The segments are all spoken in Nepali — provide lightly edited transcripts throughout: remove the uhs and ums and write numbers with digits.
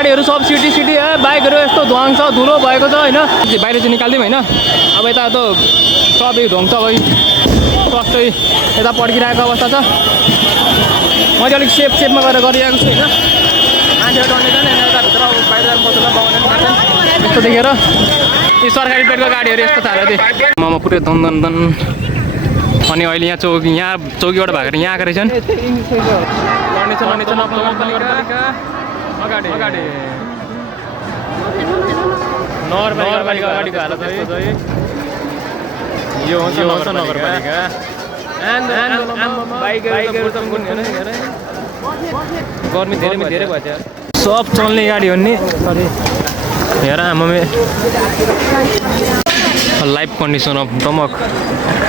गाडीहरू सब सिटी सिटी बाइकहरू यस्तो ध्वंस धुलो भएको छ होइन। बाहिर चाहिँ निकालिदिउँ होइन। अब यता त सबै ध्वंस भयो, कस्तै यता पड्किरहेको अवस्था छ। मैले अलिक सेफमा गएर गरिरहेको छु होइन। मान्छेहरू डढ्ने छन् यताभित्र, अब बाहिर बस्दैन बाउन मान्छन् यस्तो देखेर। यी सरकारी पेटको गाडीहरू यस्तो थाल्यो त्यो ममा पुरै दन। अनि अहिले यहाँ चौकीबाट भागेर यहाँ आएको रहेछन्। अगाडि नगरपालिका अगाडिको हालत यस्तो छ। यो हुन्छ नगरपालिका। गर्मी धेरै भयो। सब चल्ने गाडी हो नि। हेर आमामे लाइभ कन्डिसन अफ दमक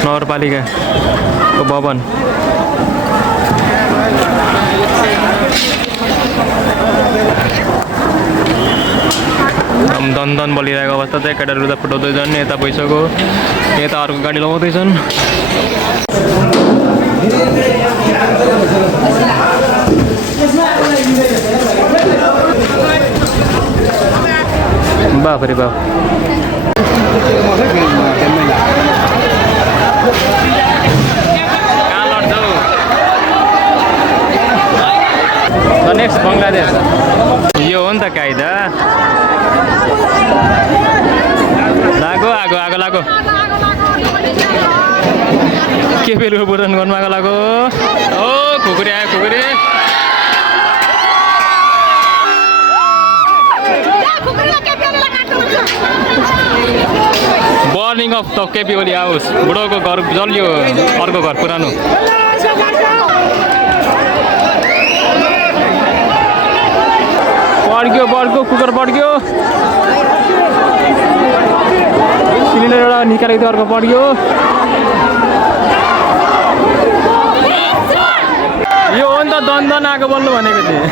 नगरपालिकाको भवन। दन बलिरहेको अवस्था चाहिँ केटाहरू उता फुटाउँदैछन्, यता भइसक्यो, यता अर्को गाडी लगाउँदैछन्। बाफ रे बाफ। कहाँ लड्छौ? नेक्स्ट बङ्गलादेश। यो हो नि त कायदा। लागो के बेलुका बुटन गर्नु आएको लागो। ओ खुकुरी आयो खुकुरी। Burning of the KP Oli house. बुढोको घर जल्यो, अर्को घर पुरानो। पड्क्यो कुकर पड्क्यो। सिलिन्डर एउटा निकालेको थियो, अर्को पड्क्यो। यो हो नि त दन आगो बल्नु भनेको थिएँ।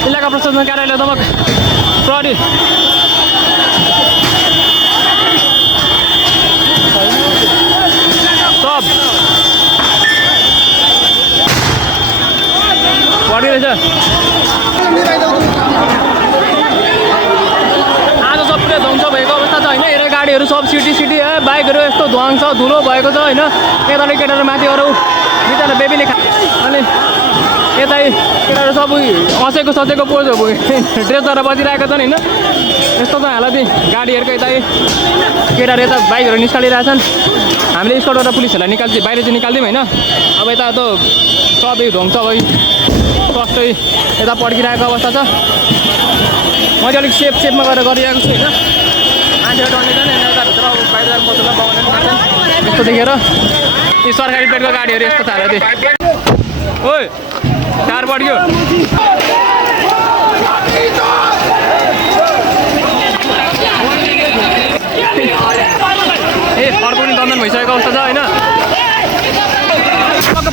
इलाका प्रशासन कार्यालय दमक प्रहरी। सब पढिरहेछ। आज सब पुरै ध्वंस भएको अवस्था छ होइन। हेर गाडीहरू सब सिटी बाइकहरू यस्तो ध्वंस धुलो भएको छ होइन। यताले केटाहरू माथि अरू बिचरा बेबीले अनि यता केटाहरू सब सचेको पोज हो ड्रेस गरेर बसिरहेका छन् होइन। यस्तो त हालत गाडीहरूको यता केटाहरू यता बाइकहरू निकालिरहेछन्। हामीले स्कटबाट पुलिसहरूलाई बाहिर चाहिँ निकालिदिउँ होइन। अब यता त सबै ध्वंस भयो, कस्तै यता पड्किरहेको अवस्था छ। मैले अलिक सेफमा गएर गरिरहेको छु होइन। मान्छेहरू डढ्ने छन् यताभित्र, अब बाहिर बस्दैन बाउन मान्छन् यस्तो देखेर। यी सरकारी पेटको गाडीहरू यस्तो थाल्यो त्यो। ओइ टार पड्क्यो। अर्को पनि दन्दन भइसकेको अवस्था छ होइन।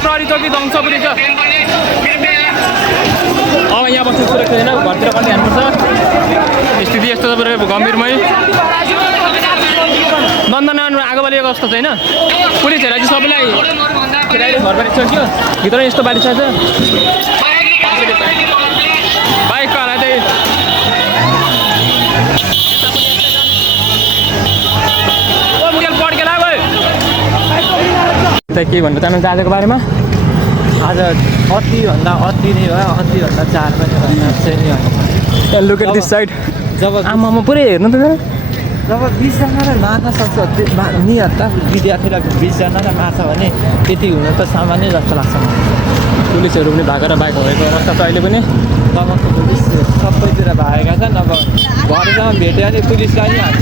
प्रहरी चौकी ध्वंसपुरी छ। अब यहाँ बस्नु सुरक्षित छैन, घरतिर पनि ध्यानुपर्छ। स्थिति यस्तो छ गम्भीरमै। दन्दन आगो बालेको अवस्था छैन। पुलिसहरूलाई चाहिँ सबैलाई घर बारी सक्यो, भित्र यस्तो बालिसकेको छ। बाइकको हालत पड्केला भयो। के भन्नु चाहनुहुन्छ आजको बारेमा? आज अतिभन्दा अति नै भयो, अतिभन्दा 4 पनि लुक एट दिस साइड। जब आमामा पुरै हेर्नु त जब 20जनालाई मार्न सक्छ नि त विद्यार्थीलाई 20जनालाई मार्छ भने त्यति हुन त सामान्य जस्तो लाग्छ मलाई पुलिसहरू पनि भागेर बाइक भएको अवस्था छ अहिले पनि तबको पुलिस सबैतिर भागेका छन् अब घरसम्म भेट्यो भने पुलिसलाई नि हाल्छ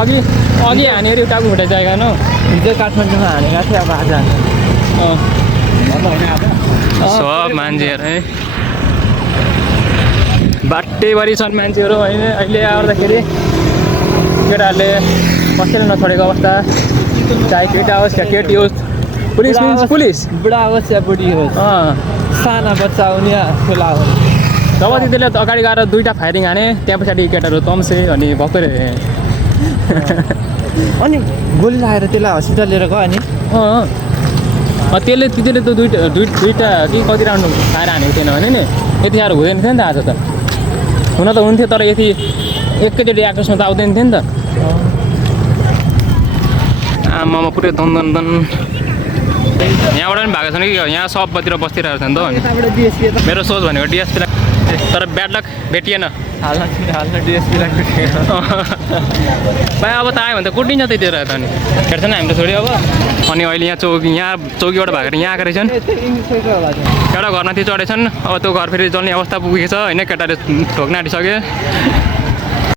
अघि अघि हानेर टाउको फुटाइसकेको न हिजो काठमाडौँमा हानेका थिए अब आज सब मान्छेहरू है बाटैभरि छन् मान्छेहरू होइन अहिले आउँदाखेरि केटाहरूले कसैले नछोडेको अवस्था चाहे केटा होस् या केटी होस् पुलिस मिन्स पुलिस बुढा होस् या बुढी होस् साना बच्चा हुने या ठुला हुने जब त्यतिले अगाडि गएर 2टा फायरिङ हाने त्यहाँ पछाडि केटाहरू तम्से अनि भक्तै अनि गोली लगाएर त्यसलाई हस्पिटल लिएर गयो नि त्यसले त्यतिले त दुईवटा कि कति राउन्ड फायर हानेको थिएन भने नि यति साह्रो हुँदैन थियो नि त आज त हुन त हुन्थ्यो तर यति एकैचोटि आक्रोशमा त आउँदैन थियो नि त आमामा पुरै दन यहाँबाट पनि भएको छैन कि यहाँ सबतिर बस्तिरहेको छ नि त मेरो सोच भनेको डिएसपीलाई तर ब्याड लक भेटिएन हाल्न डिएसपीलाई भाइ अब त आयो भने त कुटिन्छ त्यतिखेर त अनि हेर्छ नि हामीले छोड्यो अब अनि अहिले यहाँ चौकीबाट भागेर यहाँ आएको रहेछन् एउटा घरमा त्यो चढेछन् अब त्यो घर फेरि जल्ने अवस्था पुगेको छ होइन केटाले ठोक्न आँटिसक्यो